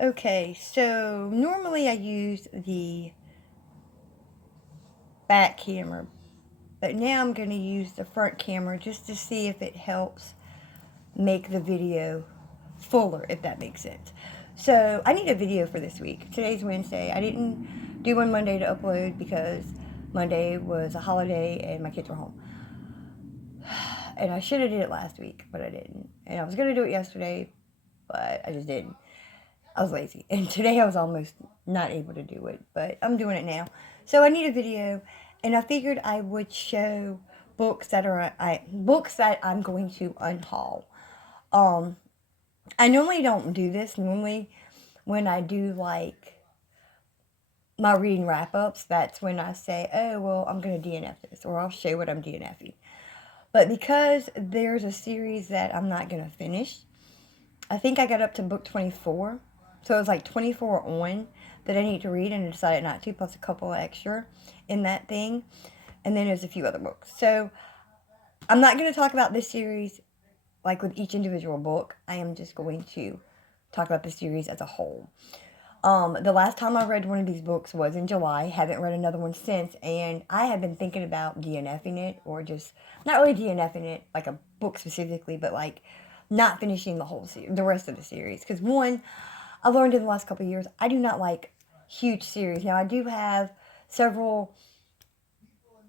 Okay, so normally I use the back camera, but now I'm going to use the front camera just to see if it helps make the video fuller, if that makes sense. So I need a video for this week. Today's Wednesday. I didn't do one Monday to upload because Monday was a holiday and my kids were home. And I should have did it last week, but I didn't. And I was going to do it yesterday, but I just didn't. I was lazy. And today I was almost not able to do it, but I'm doing it now. So I need a video, and I figured I would show books that I'm going to unhaul. Um, I normally don't do this. Normally, when I do like my reading wrap ups, that's when I say, oh, well, I'm going to DNF this, or I'll show what I'm DNFing. But because there's a series that I'm not going to finish, I think I got up to book 24. So it was like 24 on that I need to read, and I decided not to, plus a couple extra in that thing. And then there's a few other books. So I'm not going to talk about this series like with each individual book. I am just going to talk about the series as a whole. The last time I read one of these books was in July. Haven't read another one since, and I have been thinking about DNFing it, or just not really DNFing it like a book specifically, but like not finishing the rest of the series. Because one, I learned in the last couple of years, I do not like huge series. Now I do have several,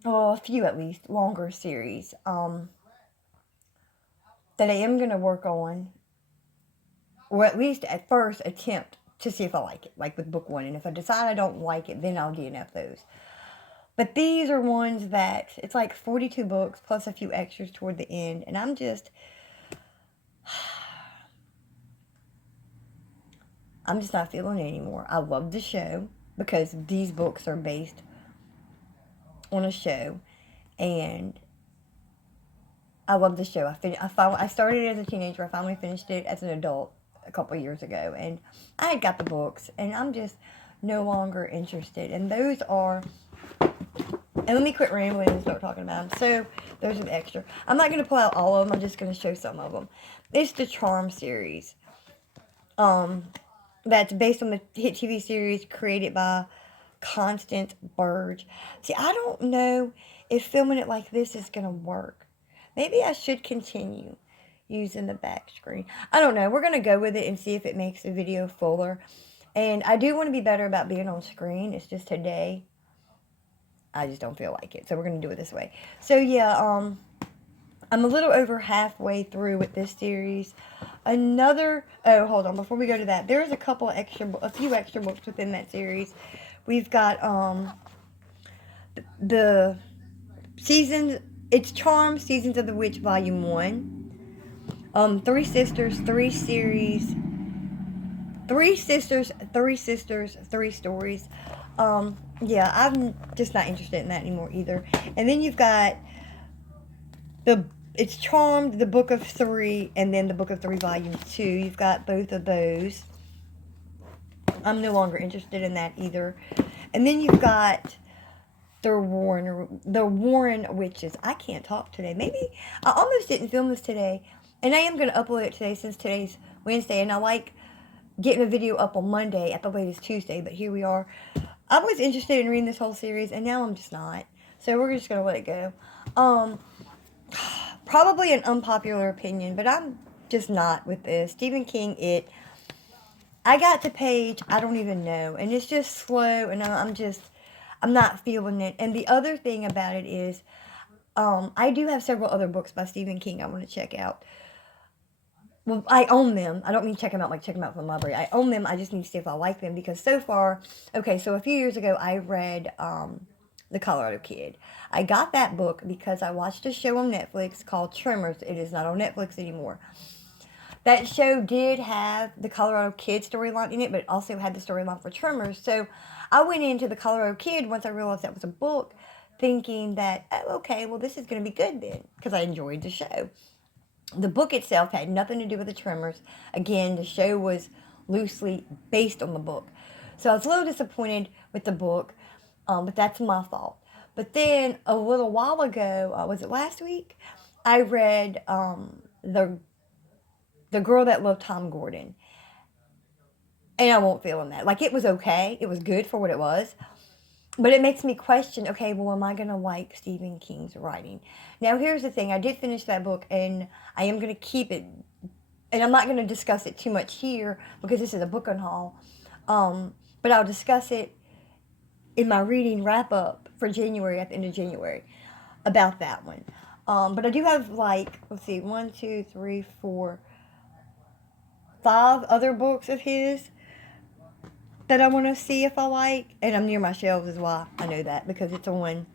well, a few at least, longer series that I am going to work on, or at least at first attempt to see if I like it, like with book one. And if I decide I don't like it, then I'll DNF those. But these are ones that it's like 42 books plus a few extras toward the end, and I'm just not feeling it anymore. I love the show because these books are based on a show, and I love the show. I started it as a teenager. I finally finished it as an adult a couple years ago, and I had got the books, and I'm just no longer interested. And those are, and let me quit rambling and start talking about them. So those are the extra. I'm not going to pull out all of them. I'm just going to show some of them. It's the Charm series. That's based on the hit TV series created by Constance Burge. See, I don't know if filming it like this is going to work. Maybe I should continue using the back screen. I don't know. We're going to go with it and see if it makes the video fuller. And I do want to be better about being on screen. It's just today I just don't feel like it. So we're going to do it this way. So yeah, I'm a little over halfway through with this series. Oh, hold on, before we go to that, there's a few extra books within that series. We've got the seasons. It's Charm, Seasons of the Witch, Volume 1. Three Sisters, three series. Three Sisters, Three Sisters, Three Stories. Yeah, I'm just not interested in that anymore either. And then you've got it's Charmed, the Book of Three, and then the Book of Three, Volume 2. You've got both of those. I'm no longer interested in that either. And then you've got the Warren Witches. I can't talk today. Maybe I almost didn't film this today, and I am going to upload it today since today's Wednesday, and I like getting a video up on Monday at the latest Tuesday, but here we are. I was interested in reading this whole series, and now I'm just not. So we're just going to let it go. Probably an unpopular opinion, but I'm just not with this. Stephen King, I got to page, I don't even know, and it's just slow, and I'm not feeling it. And the other thing about it is, I do have several other books by Stephen King I want to check out. Well, I own them. I don't mean check them out like check them out from the library. I own them. I just need to see if I like them, because so far, okay, so a few years ago I read The Colorado Kid. I got that book because I watched a show on Netflix called Tremors. It is not on Netflix anymore. That show did have the Colorado Kid storyline in it, but it also had the storyline for Tremors. So I went into the Colorado Kid once I realized that was a book, thinking that, oh, okay, well, this is going to be good then, because I enjoyed the show. The book itself had nothing to do with the Tremors. Again, the show was loosely based on the book. So I was a little disappointed with the book, but that's my fault. But then a little while ago, was it last week? I read the Girl That Loved Tom Gordon. And I won't feel in that. Like, it was okay. It was good for what it was. But it makes me question, okay, well, am I going to like Stephen King's writing? Now, here's the thing. I did finish that book, and I am going to keep it. And I'm not going to discuss it too much here because this is a book unhaul. But I'll discuss it in my reading wrap-up for January, at the end of January, about that one. But I do have, like, let's see, 1, 2, 3, 4, 5 other books of his that I want to see if I like. And I'm near my shelves is why I know that, because it's on,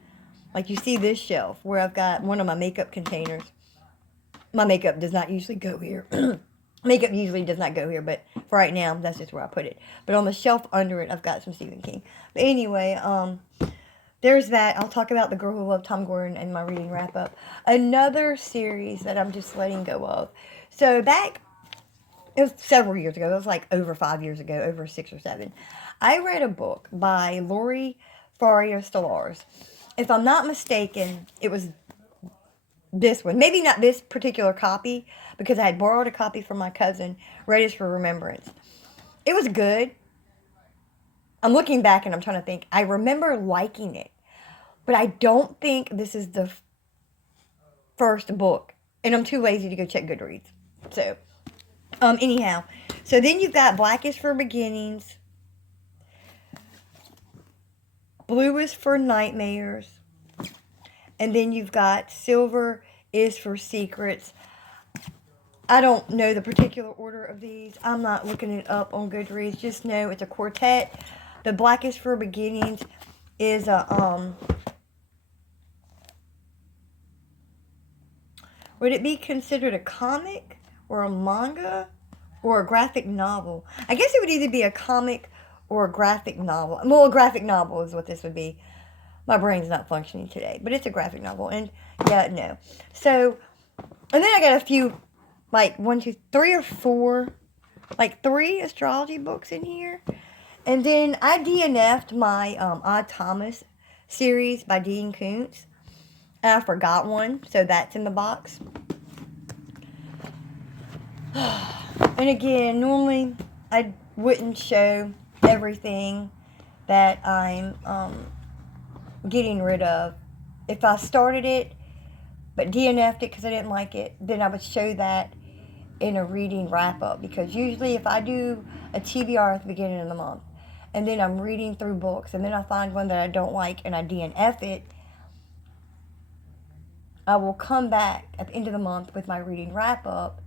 like, you see this shelf where I've got one of my makeup containers. My makeup does not usually go here. Makeup usually does not go here, but for right now, that's just where I put it. But on the shelf under it, I've got some Stephen King. But anyway, there's that. I'll talk about The Girl Who Loved Tom Gordon in my reading wrap-up. Another series that I'm just letting go of. So back, it was several years ago. It was like over 5 years ago, over 6 or 7. I read a book by Lori Faria Stellars. If I'm not mistaken, it was this one. Maybe not this particular copy, because I had borrowed a copy from my cousin, read it for remembrance. It was good. I'm looking back and I'm trying to think. I remember liking it, but I don't think this is the first book, and I'm too lazy to go check Goodreads. So, anyhow, so then you've got Black is for Beginnings, Blue is for Nightmares, and then you've got Silver is for Secrets. I don't know the particular order of these. I'm not looking it up on Goodreads. Just know it's a quartet. The Black is for Beginnings is a, would it be considered a comic or a manga or a graphic novel? I guess it would either be a comic or a graphic novel. Well, a graphic novel is what this would be. My brain's not functioning today, but it's a graphic novel. And yeah, no. So, and then I got a few, like 1, 2, 3 or 4, like 3 astrology books in here. And then I DNF'd my Odd Thomas series by Dean Koontz. And I forgot one, so that's in the box. And again, normally I wouldn't show everything that I'm getting rid of. If I started it but DNF'd it because I didn't like it, then I would show that in a reading wrap-up. Because usually if I do a TBR at the beginning of the month, and then I'm reading through books, and then I find one that I don't like and I DNF it, I will come back at the end of the month with my reading wrap-up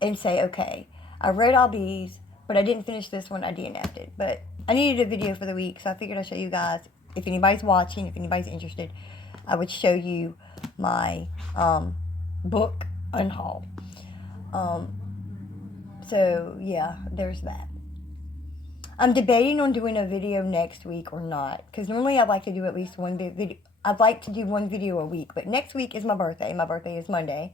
and say, okay, I read all these, but I didn't finish this one, I DNF'd it. But I needed a video for the week, so I figured I'd show you guys. If anybody's watching, if anybody's interested, I would show you my book unhaul. So, yeah, there's that. I'm debating on doing a video next week or not, because normally I'd like to do at least one video. I'd like to do one video a week, but next week is my birthday. My birthday is Monday.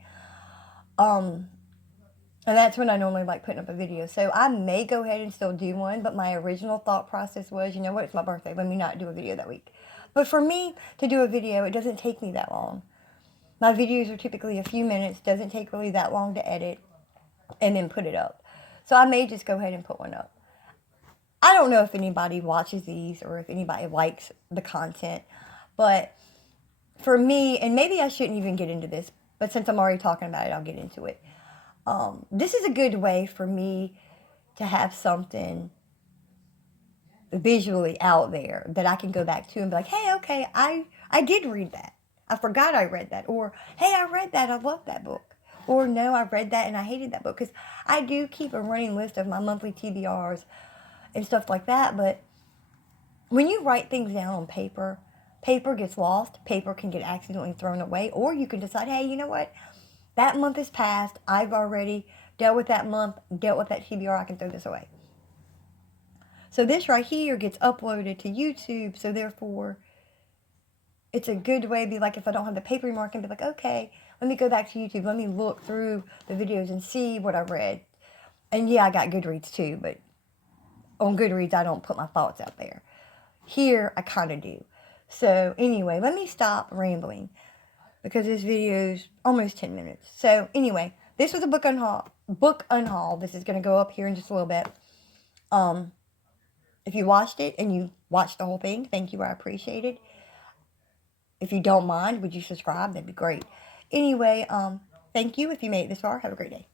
And that's when I normally like putting up a video. So I may go ahead and still do one, but my original thought process was, you know what, it's my birthday. Let me not do a video that week. But for me to do a video, it doesn't take me that long. My videos are typically a few minutes, doesn't take really that long to edit, and then put it up. So I may just go ahead and put one up. I don't know if anybody watches these or if anybody likes the content, but for me, and maybe I shouldn't even get into this, but since I'm already talking about it, I'll get into it. This is a good way for me to have something visually out there that I can go back to and be like, hey, okay, I did read that. I forgot I read that. Or, hey, I read that. I love that book. Or, no, I read that and I hated that book. Because I do keep a running list of my monthly TBRs and stuff like that. But when you write things down on paper, paper gets lost. Paper can get accidentally thrown away. Or you can decide, hey, you know what? That month has passed. I've already dealt with that month, dealt with that TBR. I can throw this away. So this right here gets uploaded to YouTube. So therefore, it's a good way to be like, if I don't have the paper anymore, I can be like, okay, let me go back to YouTube. Let me look through the videos and see what I read. And yeah, I got Goodreads too, but on Goodreads, I don't put my thoughts out there. Here, I kind of do. So anyway, let me stop rambling because this video is almost 10 minutes. So anyway, this was a book unhaul. This is going to go up here in just a little bit. If you watched it and you watched the whole thing, thank you. I appreciate it. If you don't mind, would you subscribe? That'd be great. Anyway, thank you. If you made it this far, have a great day.